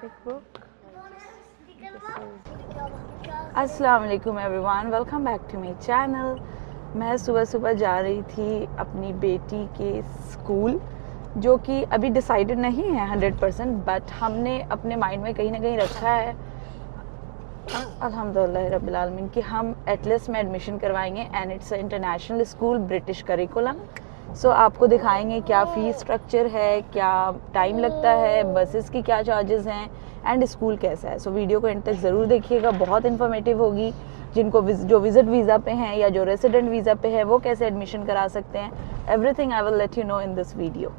pick book. अस्सलाम वालेकुम everyone, welcome back to my channel. मैं सुबह सुबह जा रही थी अपनी बेटी के स्कूल, जो कि अभी डिसाइडेड नहीं है 100%, बट हमने अपने माइंड में कहीं ना कहीं रखा है अल्हम्दुलिल्लाह रब्बिल आलमीन कि हम एटलस में एडमिशन करवाएंगे and it's international school, British curriculum. So आपको दिखाएंगे क्या फ़ीस स्ट्रक्चर है, क्या टाइम लगता है, बसेस की क्या चार्जेस हैं एंड स्कूल कैसा है। सो वीडियो को एंड तक ज़रूर देखिएगा, बहुत इन्फॉर्मेटिव होगी। जिनको जो विज़िट वीज़ा पे हैं या जो रेसिडेंट वीज़ा पे है वो कैसे एडमिशन करा सकते हैं, everything I will let you know in this video.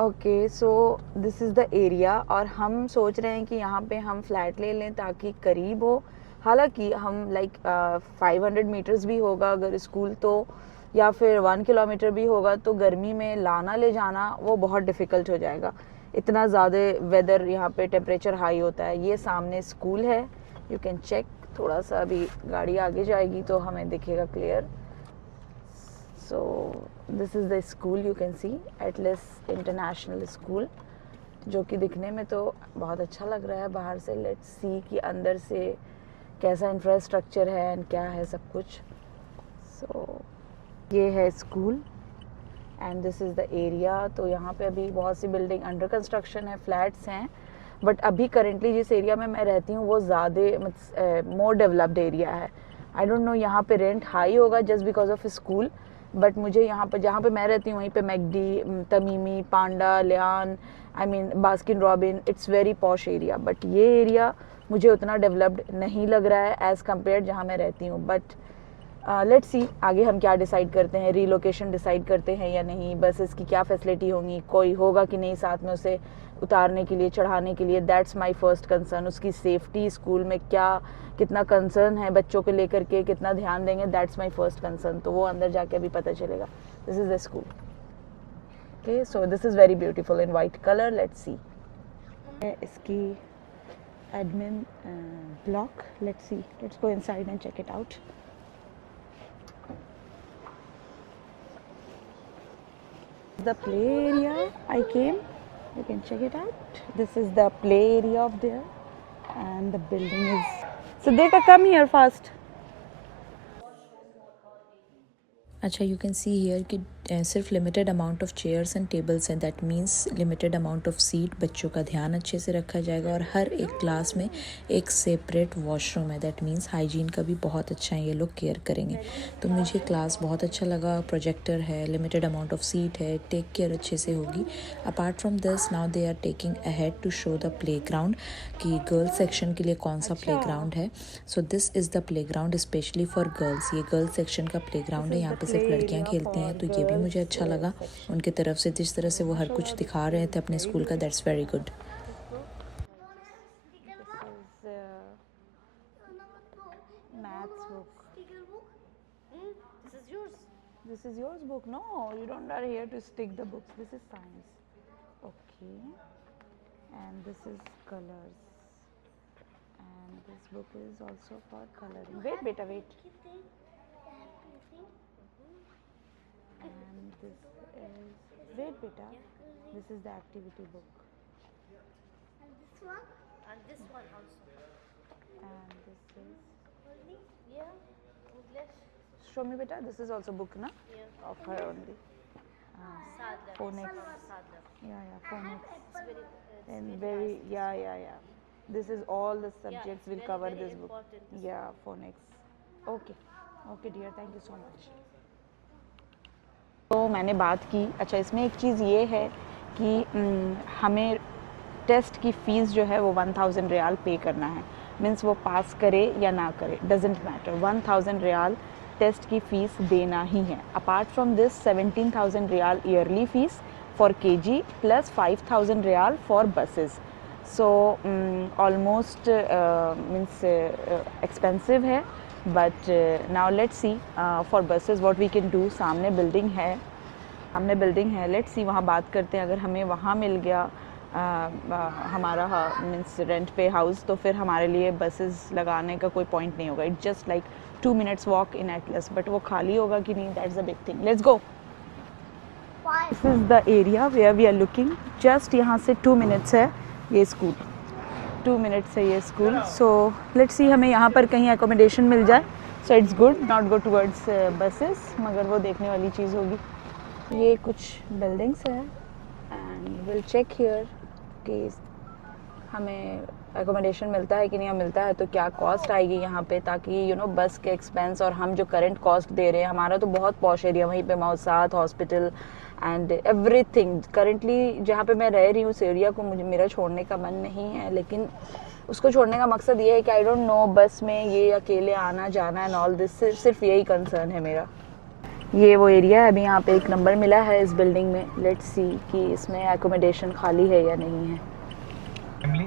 Okay, so this is the area और हम सोच रहे हैं कि यहाँ पे हम फ्लैट ले लें ताकि करीब हो। हालांकि हम 500 मीटर्स भी होगा अगर स्कूल तो, या फिर 1 किलोमीटर भी होगा तो गर्मी में लाना ले जाना वो बहुत डिफ़िकल्ट हो जाएगा। इतना ज़्यादा वेदर यहाँ पे टेम्परेचर हाई होता है। ये सामने स्कूल है, यू कैन चेक। थोड़ा सा अभी गाड़ी आगे जाएगी तो हमें दिखेगा clear. So this is the school, you can C Atlas international school, जो कि दिखने में तो बहुत अच्छा लग रहा है बाहर से। लेट्स सी कि अंदर से कैसा इंफ्रास्ट्रक्चर है एंड क्या है सब कुछ। सो ये है school and this is the area. तो यहाँ पे अभी बहुत सी बिल्डिंग अंडर कंस्ट्रक्शन है, फ्लैट्स हैं, बट अभी करेंटली जिस एरिया में मैं रहती हूँ वो ज़्यादा मोर डेवलप्ड एरिया है। आई डोंट नो यहाँ पे रेंट हाई होगा just because of school, but मुझे यहाँ पर जहाँ पे मैं रहती हूँ वहीं पे McD, तमीमी, Panda, Lian, I mean Baskin robin, it's very posh area. But ये एरिया मुझे उतना डेवलप्ड नहीं लग रहा है एज़ कम्पेयर जहाँ मैं रहती हूँ। बट लेट्स सी आगे हम क्या डिसाइड करते हैं, रीलोकेशन डिसाइड करते हैं या नहीं, बसेस की क्या फैसिलिटी होंगी, कोई होगा कि नहीं साथ में उसे उतारने के लिए, चढ़ाने के लिए। That's my first concern. उसकी सेफ्टी, स्कूल में क्या कितना कंसर्न है बच्चों को लेकर के, कितना ध्यान देंगे, दैट्स माय फर्स्ट कंसर्न। तो वो अंदर जाके अभी पता चलेगा। This is the school. Okay, so this is very beautiful in white colour. Let's see इसकी admin block. Let's see, let's go inside and check it out. The play area I came, you can check it out. This is the play area of there and the building is, Siddeka, come here fast. अच्छा, you can see here कि सिर्फ limited amount of chairs and tables हैं। That means limited amount of seat. बच्चों का ध्यान अच्छे से रखा जाएगा और हर एक क्लास में एक सेपरेट वॉशरूम है। दैट मींस हाइजीन का भी बहुत अच्छा है, ये लोग केयर करेंगे। तो मुझे क्लास बहुत अच्छा लगा। प्रोजेक्टर है, लिमिटेड अमाउंट ऑफ सीट है, टेक केयर अच्छे से होगी। Apart from this now they are taking ahead to show the playground कि गर्ल्स सेक्शन के लिए कौन सा प्ले ग्राउंड है। So this is the playground specially for girls. ये गर्ल्स सेक्शन का प्ले ग्राउंड है, यहाँ पे सिर्फ लड़कियाँ खेलती हैं। तो ये भी मुझे अच्छा लगा उनके तरफ से, जिस तरह से वो हर कुछ दिखा रहे थे अपने स्कूल का। That's very good. Maths book. This is yours book. No, you don't are here to stick the books. This is science. Okay. And this is colors. And this book is also for coloring. Wait, beta, wait. And this is, wait, beta. This is the activity book. And this one? And this one also. And this is, Yeah, English. show me, beta. This is also book, na? Yeah. Of her only. Sadler. Phonics. Sadler. Yeah, phonics. It's very, And very, yeah. This is all the subjects will very, cover very this book. important. Yeah, phonics. Okay dear, thank you so much. तो मैंने बात की। अच्छा, इसमें एक चीज़ ये है कि हमें टेस्ट की फ़ीस जो है वो 1000 रियाल पे करना है। मीन्स वो पास करे या ना करे, डजेंट मैटर, 1000 रियाल टेस्ट की फ़ीस देना ही है। Apart from this 17,000 riyal yearly fees for KG plus 5000 riyal for buses. So almost means expensive है, but now let's see for buses what we can do. सामने building है, let's see वहाँ बात करते हैं। अगर हमें वहाँ मिल गया हमारा मीन्स रेंट पे हाउस, तो फिर हमारे लिए बसेस लगाने का कोई पॉइंट नहीं होगा। It's just like 2 minutes walk in Atlas, but वो खाली होगा कि नहीं, that's the big thing. Let's go. This is the area where we are looking. Just यहाँ से 2 minutes है ये स्कूल 2 मिनट्स है ये स्कूल. सो लेट्स सी हमें यहाँ पर कहीं एकोमोडेशन मिल जाए. So it's good not go towards buses, मगर वो देखने वाली चीज़ होगी. ये कुछ बिल्डिंग्स है एंड विल चेक हियर कि हमें एकोमोडेशन मिलता है कि नहीं मिलता है, तो क्या कॉस्ट आएगी यहाँ पे, ताकि यू नो बस के एक्सपेंस और हम जो करंट कॉस्ट दे रहे हैं. हमारा तो बहुत पॉश एरिया वहीं पे मौसाद हॉस्पिटल एंड एवरीथिंग. करंटली जहाँ पे मैं रह रही हूँ उस एरिया को मुझे मेरा छोड़ने का मन नहीं है, लेकिन उसको छोड़ने का मकसद ये है कि आई डोंट नो बस में ये अकेले आना जाना एंड ऑल दिस, सिर्फ यही कंसर्न है मेरा. ये वो एरिया है. अभी यहाँ पे एक नंबर मिला है इस बिल्डिंग में. लेट्स सी कि इसमें एकोमोडेशन खाली है या नहीं है. Emily?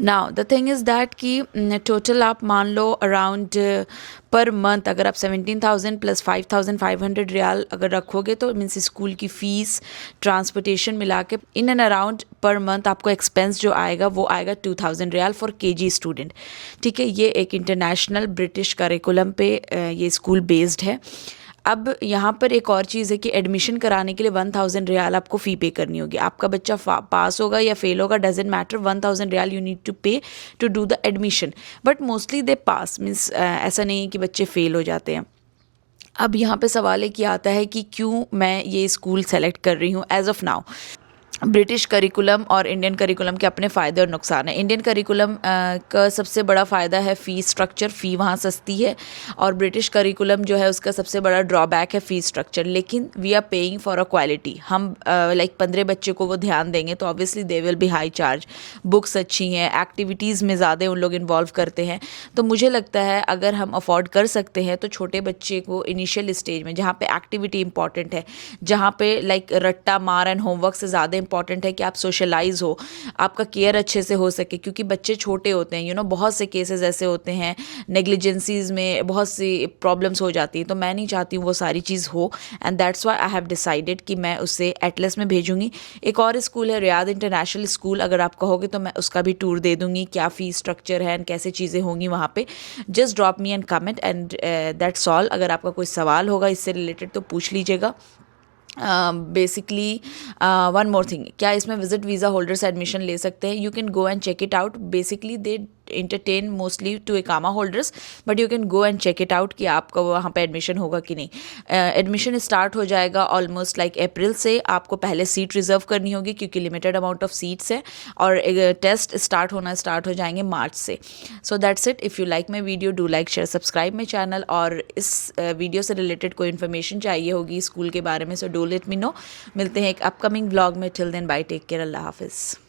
Now the thing is that कि टोटल आप मान लो अराउंड पर मंथ अगर आप 17,000 प्लस 5,500 रियाल अगर रखोगे तो मीन्स स्कूल की फ़ीस ट्रांसपोर्टेशन मिला के in and around per month आपको एक्सपेंस जो आएगा वो आएगा 2,000 रियाल फॉर केजी स्टूडेंट. ठीक है, ये एक इंटरनेशनल ब्रिटिश करिकुलम पे ये स्कूल बेस्ड है. अब यहाँ पर एक और चीज़ है कि एडमिशन कराने के लिए 1,000 रियाल आपको फ़ी पे करनी होगी. आपका बच्चा पास होगा या फेल होगा doesn't matter, 1,000 riyal you need to pay to do the admission. But mostly they pass, means ऐसा नहीं है कि बच्चे फेल हो जाते हैं. अब यहाँ पे सवाल एक ये आता है कि क्यों मैं ये स्कूल सेलेक्ट कर रही हूँ as of now. British curriculum और इंडियन करिकुलम के अपने फ़ायदे और नुकसान हैं. इंडियन करिकुलम का सबसे बड़ा फ़ायदा है फ़ी स्ट्रक्चर. फ़ी वहाँ सस्ती है. और ब्रिटिश करिकुलम जो है उसका सबसे बड़ा ड्रॉबैक है फ़ी स्ट्रक्चर. लेकिन we are paying for a quality. हम लाइक 15 बच्चे को वो ध्यान देंगे तो obviously they will be high charge. Books अच्छी हैं, एक्टिविटीज़ में ज़्यादा उन लोग इन्वॉल्व करते हैं. तो मुझे लगता है अगर हम अफोर्ड कर सकते हैं तो छोटे बच्चे को इनिशियल स्टेज में जहाँ पे एक्टिविटी इंपॉर्टेंट है, जहाँ पे लाइक रट्टा मार एंड होमवर्क से ज़्यादा इंपॉर्टेंट है कि आप सोशलाइज हो, आपका केयर अच्छे से हो सके. क्योंकि बच्चे छोटे होते हैं, बहुत से केसेस ऐसे होते हैं नेग्लिजेंसीज में बहुत सी प्रॉब्लम्स हो जाती हैं. तो मैं नहीं चाहती हूँ वो सारी चीज़ हो and that's why I have decided कि मैं उसे एटलस में भेजूँगी. एक और स्कूल है रियाद इंटरनेशनल स्कूल. अगर आप कहोगे तो मैं उसका भी टूर दे दूँगी, क्या फ़ीस स्ट्रक्चर है एंड कैसे चीज़ें होंगी वहाँ पे. Just drop me and comment and that's all. अगर आपका कोई सवाल होगा इससे रिलेटेड तो पूछ लीजिएगा. बेसिकली वन मोर थिंग, क्या इसमें विजिट वीज़ा होल्डर्स एडमिशन ले सकते हैं? You can go and check it out. Basically they entertain mostly to इकामा holders, but you can go and check it out कि आपका वहाँ पे एडमिशन होगा कि नहीं. एडमिशन स्टार्ट हो जाएगा ऑलमोस्ट लाइक अप्रैल से. आपको पहले सीट रिजर्व करनी होगी क्योंकि लिमिटेड अमाउंट ऑफ सीट्स है. और टेस्ट स्टार्ट हो जाएंगे मार्च से. So that's it. If you like my video do like share subscribe my channel. और इस वीडियो से रिलेटेड कोई इन्फॉर्मेशन चाहिए होगी स्कूल के बारे में so do let me know. मिलते हैं एक अपकमिंग व्लॉग में. Till then bye, take care, अल्लाह हाफिज़.